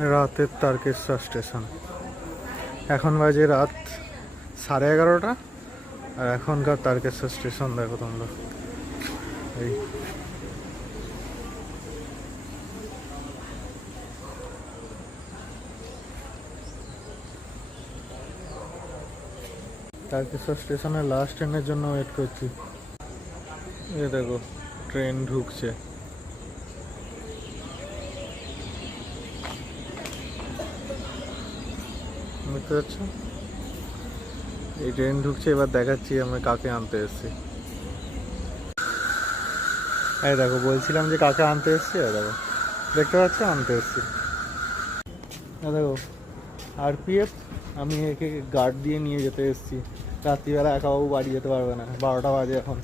রাতের তারকেশ্বর স্টেশন। এখন বাজে রাত 11:30। আর এখনকার তারকেশ্বর স্টেশন দেখো তোমরা। এই তারকেশ্বর স্টেশনের লাস্ট ট্রেনের জন্য ওয়েট করছি। এ দেখো ট্রেন ঢুকছে। বুঝতে পারছো? এই ট্রেন ঢুকছে, এবার দেখাচ্ছি আমরা কাকে আনতে এসেছি। এই দেখো বলছিলাম যে কাকে আনতে এসেছি, দেখো দেখতে পাচ্ছ আনতে এসেছি। দেখো আরপিএফ। আমি একে গার্ড দিয়ে নিয়ে যেতে এসেছি। রাত্রিবেলা একাবাবু বাড়ি যেতে পারবে না, 12টা বাজে এখন।